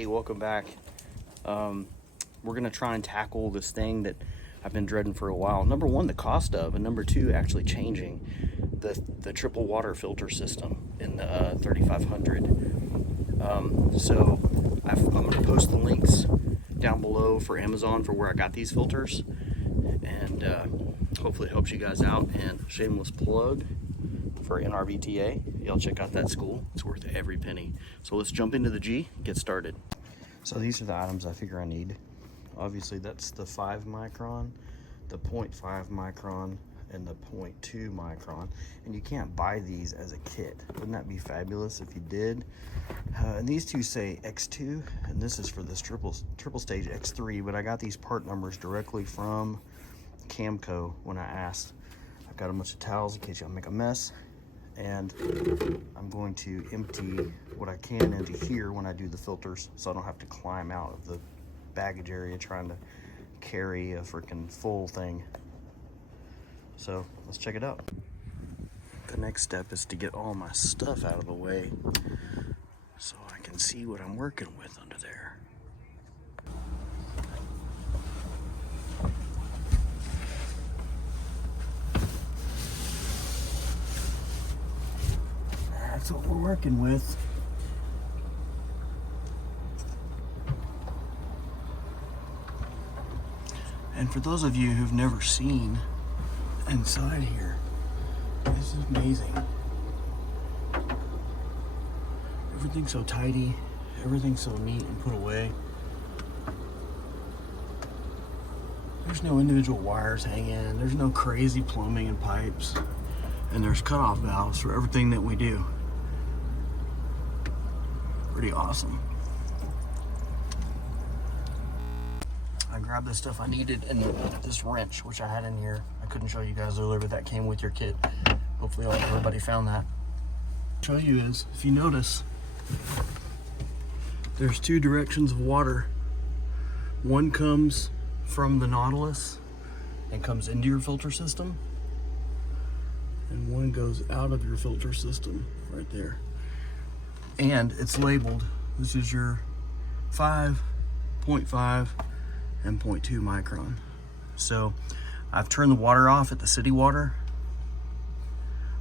Hey, welcome back. We're gonna try and tackle this thing that I've been dreading for a while. Number one, the cost of, and number two, actually changing the triple water filter system in the 3500. So I'm gonna post the links down below for Amazon for where I got these filters, and hopefully it helps you guys out. And shameless plug for NRVTA, y'all check out that school. It's worth every penny. So let's jump into the G, get started. So these are the items I figure I need. Obviously that's the 5 micron, the 0.5 micron, and the 0.2 micron. And you can't buy these as a kit. Wouldn't that be fabulous if you did? And these two say X2, and this is for this triple stage X3, but I got these part numbers directly from Camco when I asked. I've got a bunch of towels in case y'all make a mess, and I'm going to empty what I can into here when I do the filters, so I don't have to climb out of the baggage area trying to carry a freaking full thing. So let's check it out. The next step is to get all my stuff out of the way so I can see what I'm working with under there. That's what we're working with. And for those of you who've never seen inside here, this is amazing. Everything's so tidy, everything's so neat and put away. There's no individual wires hanging, there's no crazy plumbing and pipes, and there's cutoff valves for everything that we do. Pretty awesome. I grabbed the stuff I needed and this wrench, which I had in here. I couldn't show you guys earlier, but that came with your kit. Hopefully everybody found that. Show you is, if you notice, there's two directions of water. One comes from the Nautilus and comes into your filter system, and one goes out of your filter system right there. And it's labeled. This is your 5, 0.5, and 0.2 micron. So I've turned the water off at the city water.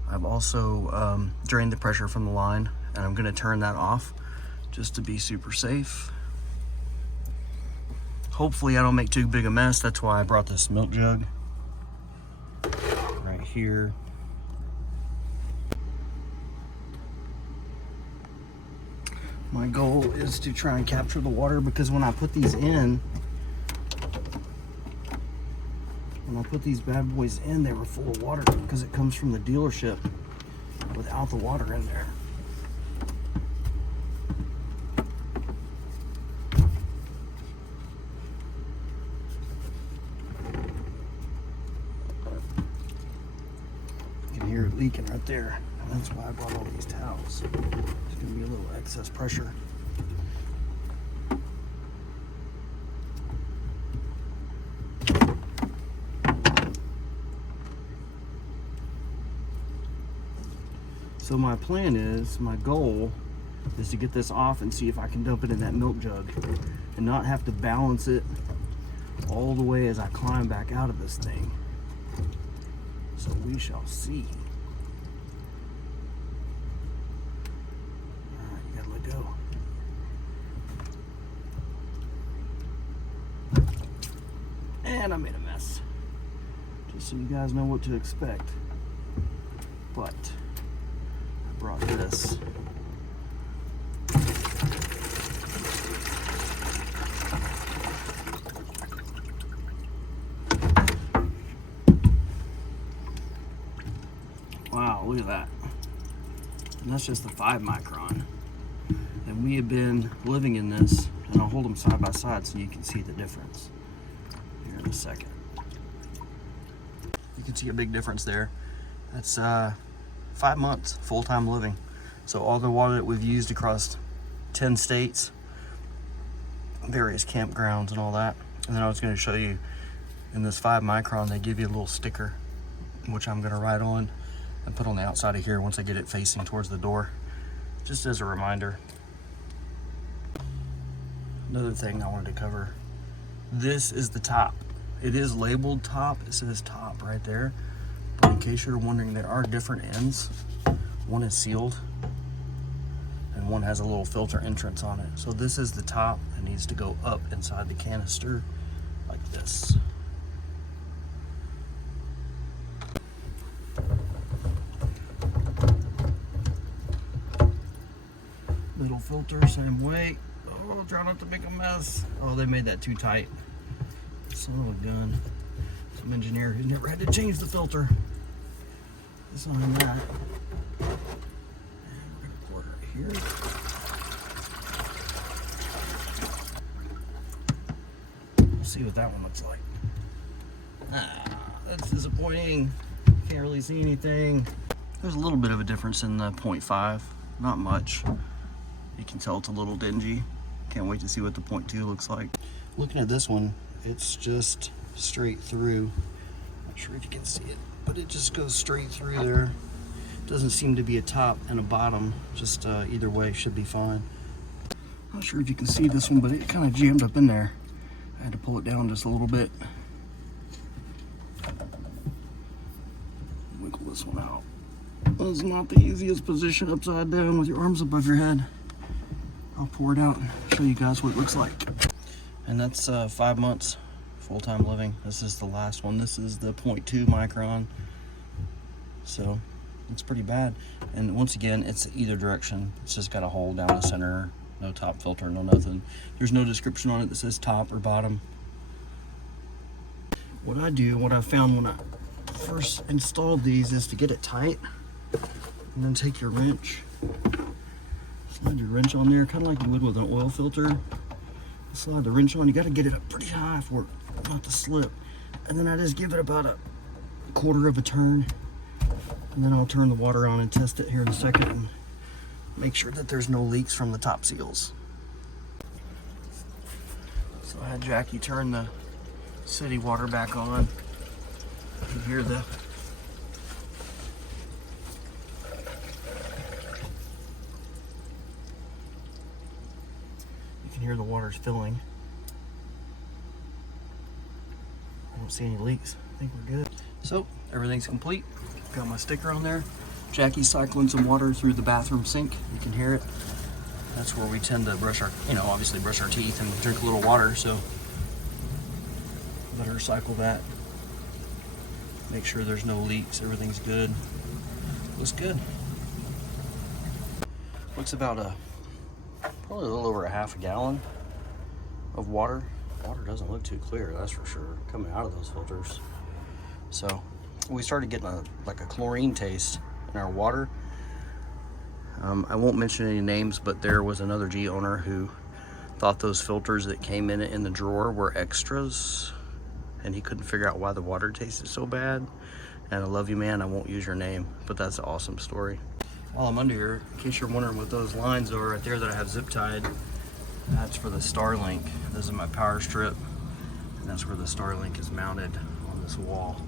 I've also drained the pressure from the line, and I'm gonna turn that off just to be super safe. Hopefully I don't make too big a mess. That's why I brought this milk jug right here. My goal is to try and capture the water, because when I put these in, when I put these bad boys in, they were full of water because it comes from the dealership without the water in there. You can hear it leaking right there. And that's why I brought all these towels. There's gonna be a little excess pressure. So my plan is, my goal is to get this off and see if I can dump it in that milk jug and not have to balance it all the way as I climb back out of this thing. So we shall see. Alright, you gotta let go. And I made a mess. Just so you guys know what to expect. But brought this. Wow, look at that. And that's just the 5 micron. And we have been living in this, and I'll hold them side by side so you can see the difference here in a second. You can see a big difference there. That's 5 months full-time living. So all the water that we've used across 10 states, various campgrounds and all that. And then I was going to show you in this 5 micron, they give you a little sticker, which I'm going to write on and put on the outside of here once I get it facing towards the door, just as a reminder. Another thing I wanted to cover. This is the top. It is labeled top. It says top right there. But in case you're wondering, there are different ends. One is sealed and one has a little filter entrance on it. So this is the top. It needs to go up inside the canister like this. Little filter, same way. Oh, try not to make a mess. Oh, they made that too tight. Son of a gun. Some engineer who never had to change the filter. This on that. And we're gonna pour it right here. We'll see what that one looks like. That's disappointing. Can't really see anything. There's a little bit of a difference in the 0.5, not much. You can tell it's a little dingy. Can't wait to see what the 0.2 looks like. Looking at this one, it's just straight through. Not sure if you can see it, but it just goes straight through there. Doesn't seem to be a top and a bottom. Just either way should be fine. Not sure if you can see this one, but it kind of jammed up in there. I had to pull it down just a little bit. Wiggle this one out. It's not the easiest position upside down with your arms above your head. I'll pour it out and show you guys what it looks like. And that's 5 months full-time living. This is the last one. This is the 0.2 micron. So it's pretty bad. And once again, it's either direction. It's just got a hole down the center. No top filter, no nothing. There's no description on it that says top or bottom. What I do, what I found when I first installed these is to get it tight and then take your wrench. Slide your wrench on there, kind of like you would with an oil filter. Slide the wrench on. You got to get it up pretty high for it not to slip. And then I just give it about a quarter of a turn. And then I'll turn the water on and test it here in a second and make sure that there's no leaks from the top seals. So I had Jackie turn the city water back on. You hear the hear the water's filling. I don't see any leaks. I think we're good. So everything's complete. Got my sticker on there. Jackie's cycling some water through the bathroom sink. You can hear it. That's where we tend to brush our, obviously brush our teeth and drink a little water. So let her cycle that. Make sure there's no leaks. Everything's good. Looks good. Looks about probably a little over a half a gallon of water. Water doesn't look too clear, that's for sure, coming out of those filters. So we started getting a chlorine taste in our water. I won't mention any names, but there was another G owner who thought those filters that came in the drawer were extras, and he couldn't figure out why the water tasted so bad. And I love you, man. I won't use your name, but that's an awesome story. While I'm under here, in case you're wondering what those lines are right there that I have zip tied, that's for the Starlink. This is my power strip, and that's where the Starlink is mounted on this wall.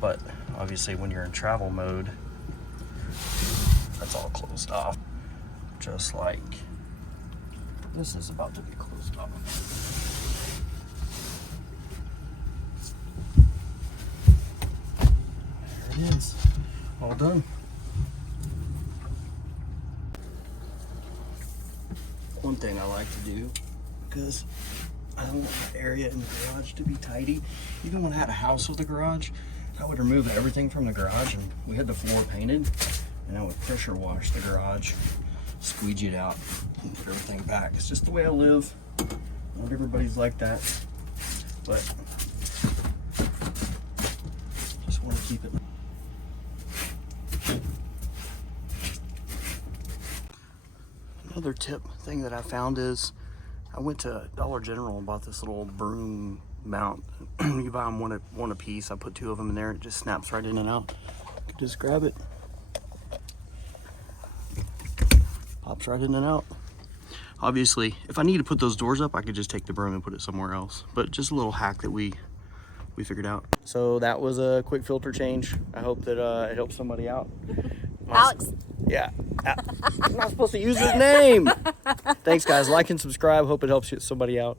But obviously when you're in travel mode, that's all closed off. Just like this is about to be closed off. There it is. All done. One thing I like to do, because I don't want my area in the garage to be tidy. Even when I had a house with a garage, I would remove everything from the garage, and we had the floor painted, and I would pressure wash the garage, squeegee it out, and put everything back. It's just the way I live. Not everybody's like that, but just want to keep it. Another tip thing that I found is I went to Dollar General and bought this little broom mount. You buy them one a piece. I put 2 of them in there. It just snaps right in and out. You can just grab it. Pops right in and out. Obviously, if I need to put those doors up, I could just take the broom and put it somewhere else. But just a little hack that we figured out. So that was a quick filter change. I hope that it helps somebody out. Alex, Yeah. I'm not supposed to use his name. Thanks, guys. Like and subscribe. Hope it helps somebody out.